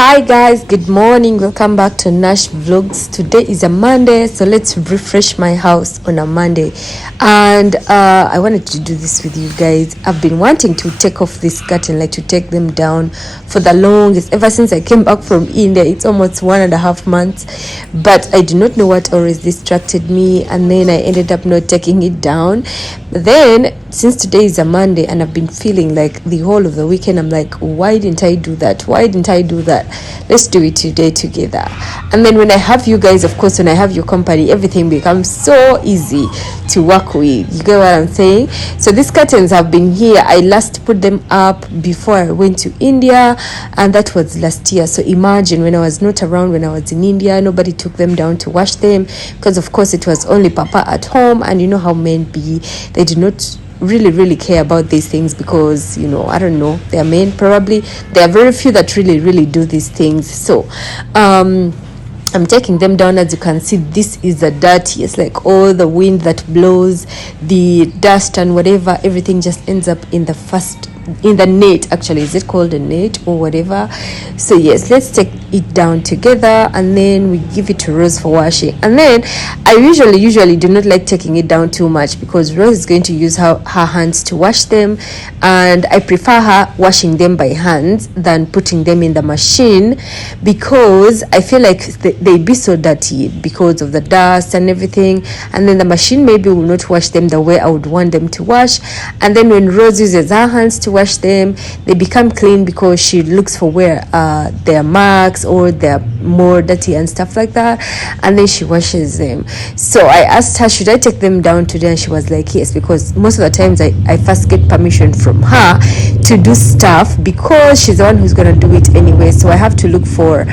Hi guys, good morning. Welcome back to Nash Vlogs. Today is a Monday, so let's refresh my house on a Monday. And I wanted to do this with you guys. I've been wanting to take off this curtain, like to take them down for the longest, ever since I came back from India. It's almost 1.5 months, but I do not know what always distracted me, and then I ended up not taking it down. But then since today is a Monday and I've been feeling like the whole of the weekend, I'm like, why didn't I do that? Let's do it today together. And then when I have you guys, of course, when I have your company, everything becomes so easy to work with. You get what I'm saying? So these curtains have been here. I last put them up before I went to India, and that was last year. So imagine, when I was not around, when I was in India, nobody took them down to wash them, because of course it was only Papa at home, and you know how men be, they do not really care about these things, because I don't know, they're men. Probably there are very few that really do these things. So I'm taking them down. As you can see, this is the dirtiest, like all the wind that blows, the dust and whatever, everything just ends up in the net. Actually, is it called a net or whatever? So yes, let's take it down together, and then we give it to Rose for washing. And then I usually do not like taking it down too much, because Rose is going to use her hands to wash them, and I prefer her washing them by hands than putting them in the machine, because I feel like they be so dirty because of the dust and everything, and then the machine maybe will not wash them the way I would want them to wash. And then when Rose uses her hands to wash them, they become clean, because she looks for where there are marks or they're more dirty and stuff like that, and then she washes them. So I asked her, should I take them down today? And she was like, yes, because most of the times I first get permission from her to do stuff, because she's the one who's going to do it anyway. So I have to look for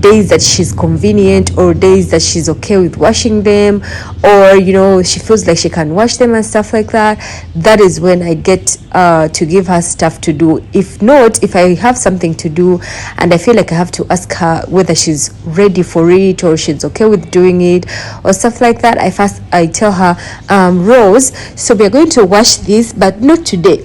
days that she's convenient, or days that she's okay with washing them, or she feels like she can wash them and stuff like that. That is when I get to give her stuff to do. If not, if I have something to do and I feel like I have to ask her whether she's ready for it, or she's okay with doing it, or stuff like that, I tell her, Rose, so we are going to wash this, but not today.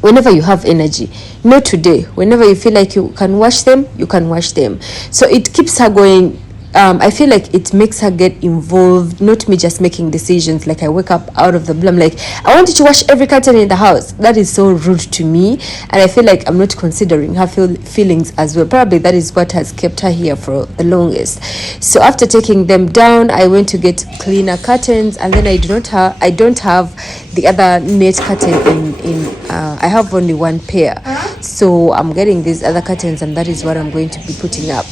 Whenever you have energy, not today. Whenever you feel like you can wash them, you can wash them. So it keeps her going. I feel like it makes her get involved, not me just making decisions. Like I wake up out of the blue, I'm like, I want you to wash every curtain in the house. That is so rude to me, and I feel like I'm not considering her feelings as well. Probably that is what has kept her here for the longest. So after taking them down, I went to get cleaner curtains, and then I don't have the other net curtain in I have only one pair. So I'm getting these other curtains, and that is what I'm going to be putting up.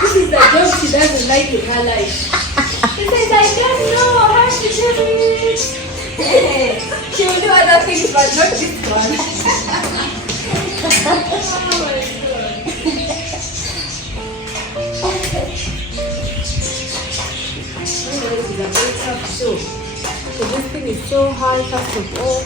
This is the job she doesn't like in her life. She says, I don't know how to do it. She will do other things, but not this one. Oh my God. This is a very tough show. So this thing is so hard, first of all.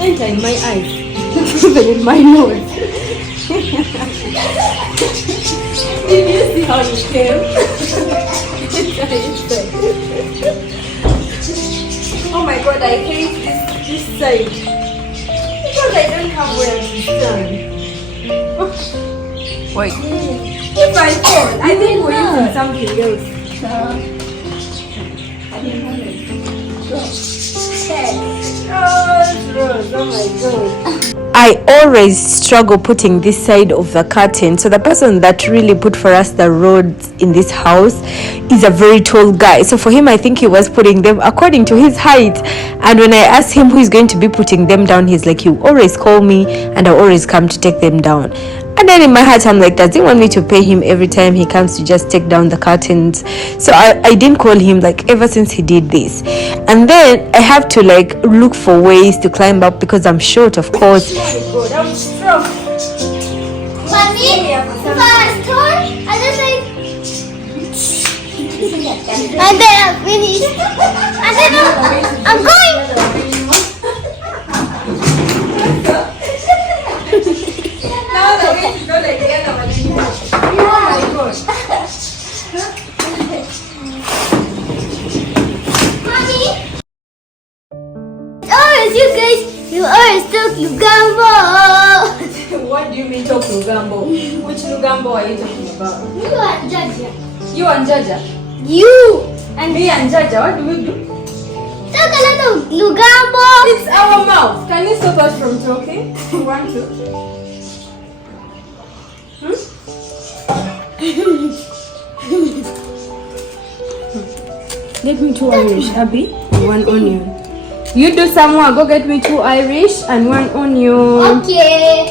Enter in my eyes, even in my nose. Did you see how you came? Oh my God, I hate this side. Because I don't have where to stand. Wait. If I fall, I think we're using something else. I didn't have it. Rose, oh my God. I always struggle putting this side of the curtain. So the person that really put for us the rods in this house is a very tall guy. So for him, I think he was putting them according to his height. And when I asked him who is going to be putting them down, he's like, you always call me and I always come to take them down. And then in my heart, I'm like, does he want me to pay him every time he comes to just take down the curtains? So I didn't call him like ever since he did this. And then I have to like look for ways to climb up because I'm short, of course. Oh my God, I'm strong. Mommy, first one, and then and then I'm finished. And then I'm going. Now the way to go like the other one. Oh my God. Mommy, always you guys, you always talk Lugambo. What do you mean talk Lugambo? Which Lugambo are you talking about? You and Jaja. You and Jaja? You and Me and Jaja, what do we do? talk a lot of Lugambo. It's our mouth. Can you stop us from talking? You want to? Get me 2 Irish, Abby, and 1 onion. You do some more. Go get me 2 Irish and 1 onion. Okay.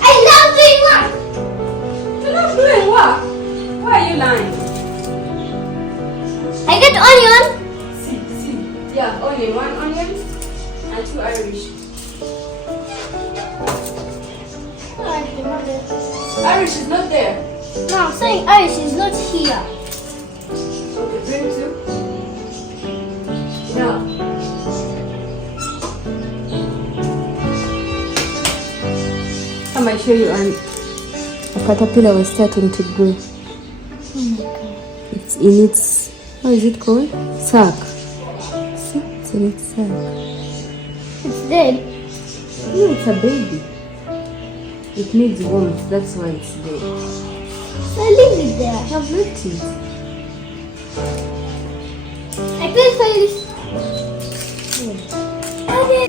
I love doing work. You're not doing what? Why are you lying? I get onion. See. Yeah, onion. 1 onion and 2 Irish. Irish is not there. No, I'm saying Irish is not here. Okay, bring 2. Now. Come, I show you a caterpillar was starting to grow. It's in its, what is it called? Sack. See? It's in its sack. It's dead. No, it's a baby. It needs warmth, that's why it's there. So leave it there. I have left it. I can't find this. Okay.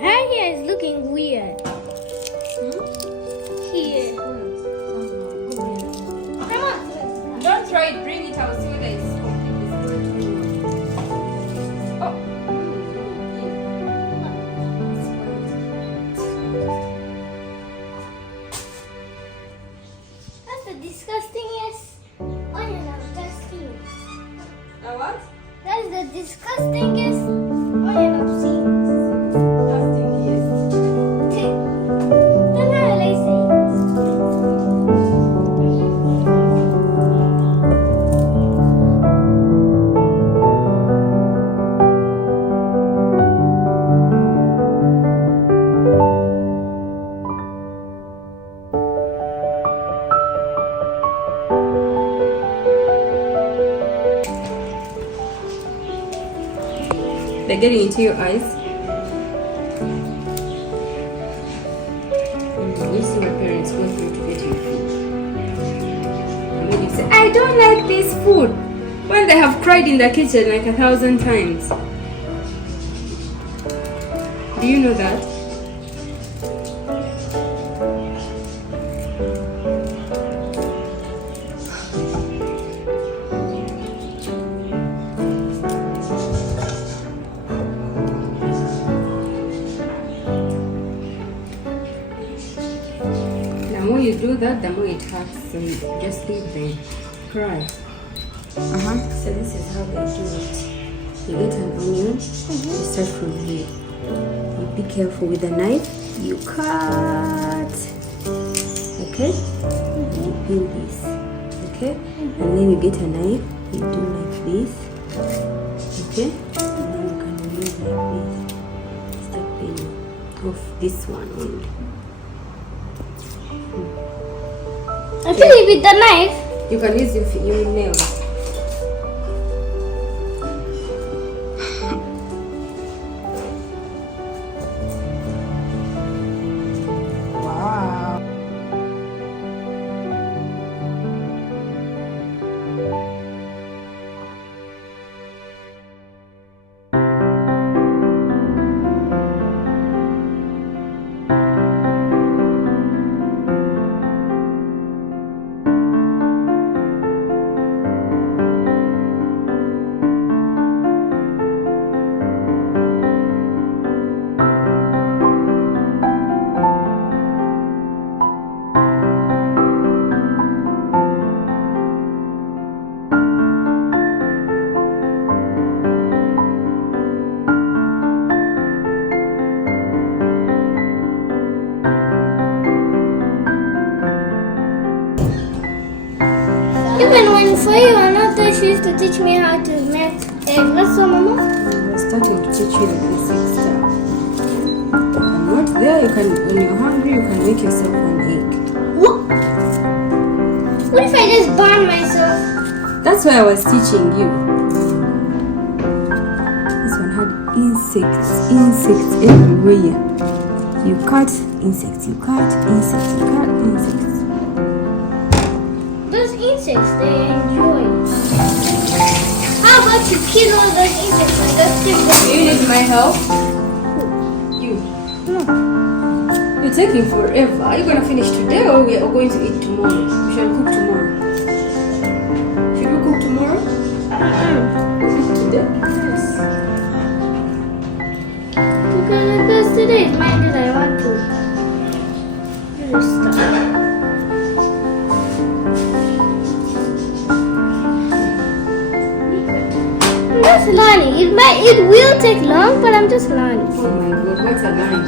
Her hair is looking weird. Here. Come on. Don't try it, bring it, I'll see whether it's completely spoiled. Oh. That's the disgustingest onion I've just seen. A what? That's the disgustingest onion I've seen. Nothing here. Then how will I say? They're getting into your eyes. You see my parents go through to get you food. And then you say, I don't like this food. When they have cried in the kitchen like 1,000 times. Do you know that? The more you do that, the more it hurts. So you just leave them. Cry. So this is how they do it. You get an onion, you start from here. You be careful with the knife. You cut. Okay? And you peel this. Okay? And then you get a knife. You do like this. Okay? And then you can remove like this. Start peeling off this one only. I feel it with the knife. You can use your nails. Even when for you or not, she used to teach me how to make eggs. That's so, Mama. I'm starting to teach you the basics now. And what there you can, when you're hungry, you can make yourself an egg. What? What if I just burn myself? That's why I was teaching you. This one had insects everywhere. You cut insects, you cut insects, you cut insects. Those insects, they enjoy it. How about you kill all those insects and just keep Do going? you need my help? You. No. You're taking forever. Are you gonna finish today or we are going to eat tomorrow? We shall cook tomorrow. Should we cook tomorrow? We eat today? Yes. Because today is mine that I want to do this stuff. I'm just learning. It will take long, but I'm just learning. Oh my god, what's a line?